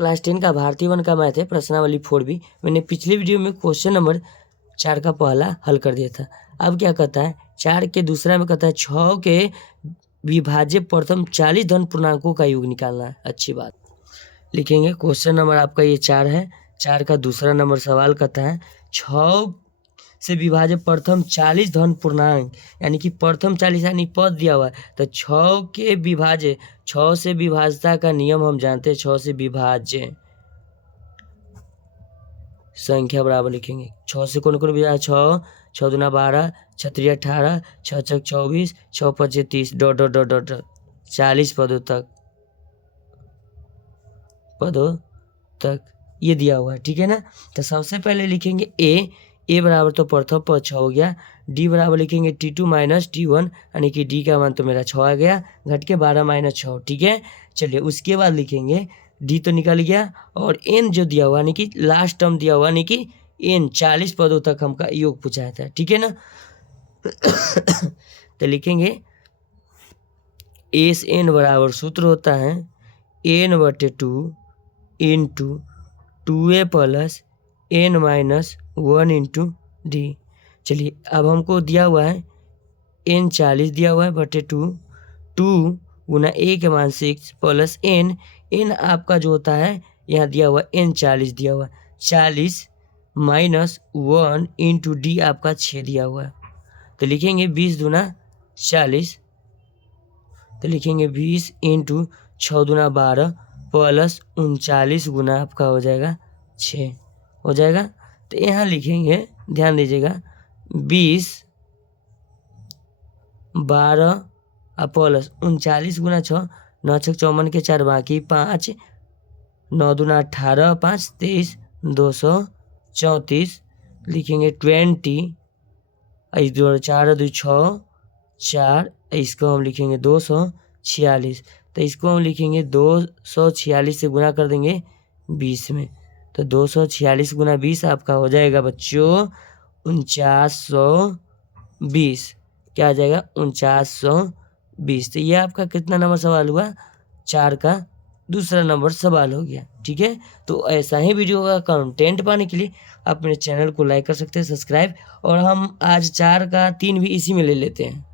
Class 10 का भारतीय one का मैथ है प्रश्नावली 4B। मैंने पिछली वीडियो में क्वेश्चन नंबर 4 का पहला हल कर दिया था। अब क्या कहता है 4 के दूसरा में कहता है 6 के विभाज्य प्रथम 40 धन पूर्णांकों का योग निकालना है। अच्छी बात, लिखेंगे क्वेश्चन नंबर आपका ये 4 है। 4 का दूसरा नंबर सवाल कहता है 6 से विभाज्य प्रथम 40 धन पूर्णांक, यानी कि प्रथम 40 यानी पद दिया हुआ है तो 6 के विभाज्य, 6 से विभाज्यता का नियम हम जानते हैं। 6 से विभाज्य संख्या बराबर लिखेंगे 6 से कौन कौन विभाज्य, 6 दूना 12, 6 त्रिक 18, 6 छक 24, 6 पचे 30 डॉट डॉट डॉट डॉट 40 पदों तक ये दिया हुआ है, ठीक है ना। तो सबसे पहले लिखेंगे ए बराबर तो प्रथम पद 6 हो गया। डी बराबर लिखेंगे T2 माइनस T1, यानी कि डी का मान तो मेरा 6 आ गया, घट के 12 माइनस 6, ठीक है। चलिए उसके बाद लिखेंगे डी तो निकल गया और एन जो दिया हुआ यानी कि लास्ट टर्म दिया हुआ यानी कि एन 40 पदों तक हमका योग पूछा था, ठीक है ना। तो लिखेंगे एस एन बराबर सूत्र होता है n/2 into 2a plus n minus 1 into D. चलिए अब हमको दिया हुआ है n 40 दिया हुआ है बटे 2 गुना a के मान 6 प्लस n आपका जो होता है यहाँ दिया हुआ n 40 दिया हुआ है, 40 माइनस 1 इंटू डी आपका 6 दिया हुआ है। तो लिखेंगे 20 दूना 40, तो लिखेंगे 20 इंटू 6 दूना 12 प्लस 39 गुना आपका हो जाएगा 6 हो जाएगा। तो यहाँ लिखेंगे, ध्यान दीजिएगा 20 12 प्लस 39 गुना 6, 9 छक 54 के 4 बाकी 5, 9 दूना 18, 5 23, 234 लिखेंगे 20, 4 2 6 4, इसको हम लिखेंगे 246। तो इसको हम लिखेंगे 246 से गुना कर देंगे 20 में, तो 246 गुना 20 आपका हो जाएगा बच्चों 4920। क्या आ जाएगा 4920। तो ये आपका कितना नंबर सवाल हुआ, 4 का दूसरा नंबर सवाल हो गया, ठीक है। तो ऐसा ही वीडियो का कंटेंट पाने के लिए आप मेरे चैनल को लाइक कर सकते हैं, सब्सक्राइब। और हम आज 4 का 3 भी इसी में ले लेते हैं।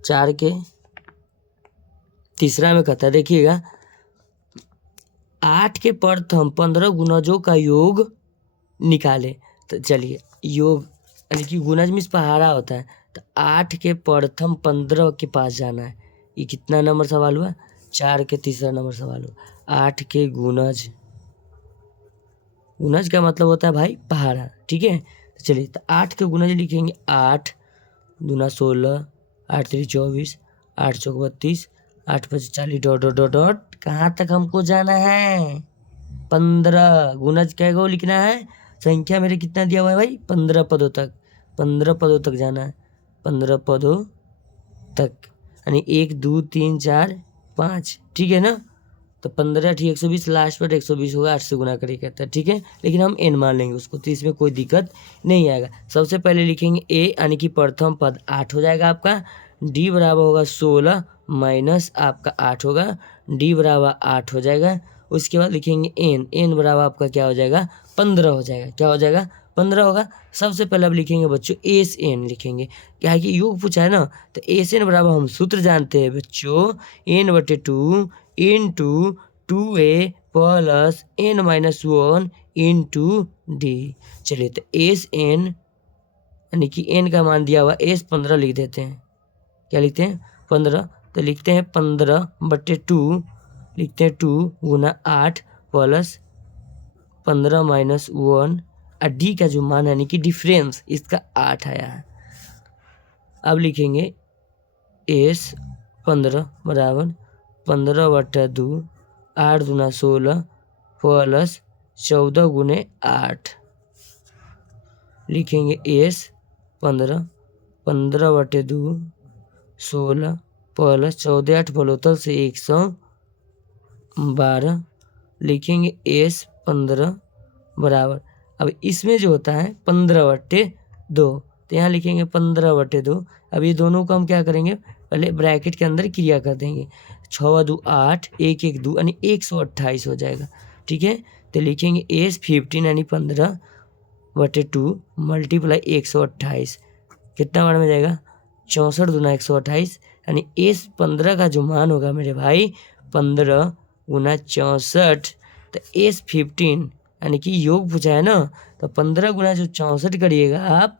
4 के तीसरा में कहता है, देखिएगा 8 के प्रथम 15 गुणजों का योग निकाले। तो चलिए योग यानी कि गुणज में पहाड़ा होता है, तो 8 के प्रथम 15 के पास जाना है। ये कितना नंबर सवाल हुआ, 4 के तीसरा नंबर सवाल हुआ। 8 के गुणज, गुणज का मतलब होता है भाई पहाड़ा, ठीक है। तो चलिए तो 8 के गुणज लिखेंगे 8 दूना 16, 8 3 24, 8 चौक 32, 8 5 40 डॉट डॉट डॉट डॉट। कहाँ तक हमको जाना है 15। गुणज क्या गो लिखना है, संख्या मेरे कितना दिया हुआ है भाई 15 पदों तक, 15 पदों तक जाना है, 15 पदों तक, यानी 1 2 3 4 5, ठीक है ना। तो 15 ठीक 120, लास्ट पर 120 होगा, 8 से गुना करिए कहता है, ठीक है। लेकिन हम n मान लेंगे उसको, तो इसमें कोई दिक्कत नहीं आएगा। सबसे पहले लिखेंगे a यानी कि प्रथम पद 8 हो जाएगा आपका। d बराबर होगा 16 माइनस आपका 8 होगा, d बराबर 8 हो जाएगा। उसके बाद लिखेंगे n बराबर आपका क्या हो जाएगा 15 हो जाएगा। क्या हो जाएगा 15 होगा। सबसे पहले अब लिखेंगे बच्चों एस एन लिखेंगे, क्या है कि योग पूछा है ना, तो एस एन बराबर हम सूत्र जानते हैं बच्चों n/2 into 2a plus n minus 1 into D. चलिए तो एस एन यानी कि n का मान दिया हुआ एस 15 लिख देते हैं। क्या लिखते हैं 15, तो लिखते हैं 15/2, लिखते हैं 2 गुना 8 प्लस 15 माइनस 1, और डी का जो मान यानी कि डिफरेंस इसका 8 आया है। अब लिखेंगे एस 15 बराबर 15/2, 8 दूना 16 प्लस 14 गुने 8। लिखेंगे एस 15/2 16 प्लस 14 8 72 से 112। लिखेंगे एस 15 बराबर, अब इसमें जो होता है 15/2, तो यहाँ लिखेंगे 15/2। अब ये दोनों को हम क्या करेंगे, पहले ब्रैकेट के अंदर क्रिया कर देंगे। 6 2 8, 1 1 2 यानी 128 हो जाएगा। ठीक है। तो लिखेंगे एस 15 यानी 15/2 मल्टीप्लाई 128, कितना बार में जाएगा 64 दूना 128, यानी एस 15 का जो मान होगा मेरे भाई 15 गुना 64, तो एस 15 यानी कि योग पूछा है ना, तो 15 गुना जो 64 करिएगा आप,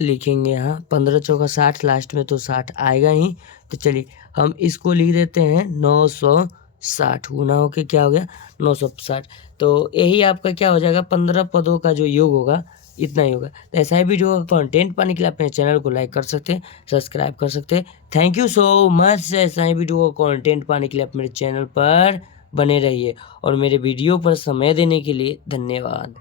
लिखेंगे यहाँ 15 चौका 60, लास्ट में तो 60 आएगा ही। तो चलिए हम इसको लिख देते हैं 960 गुना होके क्या हो गया 960। तो यही आपका क्या हो जाएगा 15 पदों का जो योग होगा इतना ही होगा। तो ऐसा ही वीडियो का कंटेंट पाने के लिए अपने चैनल को लाइक कर सकते हैं, सब्सक्राइब कर सकते हैं। Thank you so much. ऐसा ही वीडियो का कंटेंट पाने के लिए आप मेरे चैनल पर बने रहिए और मेरे वीडियो पर समय देने के लिए धन्यवाद।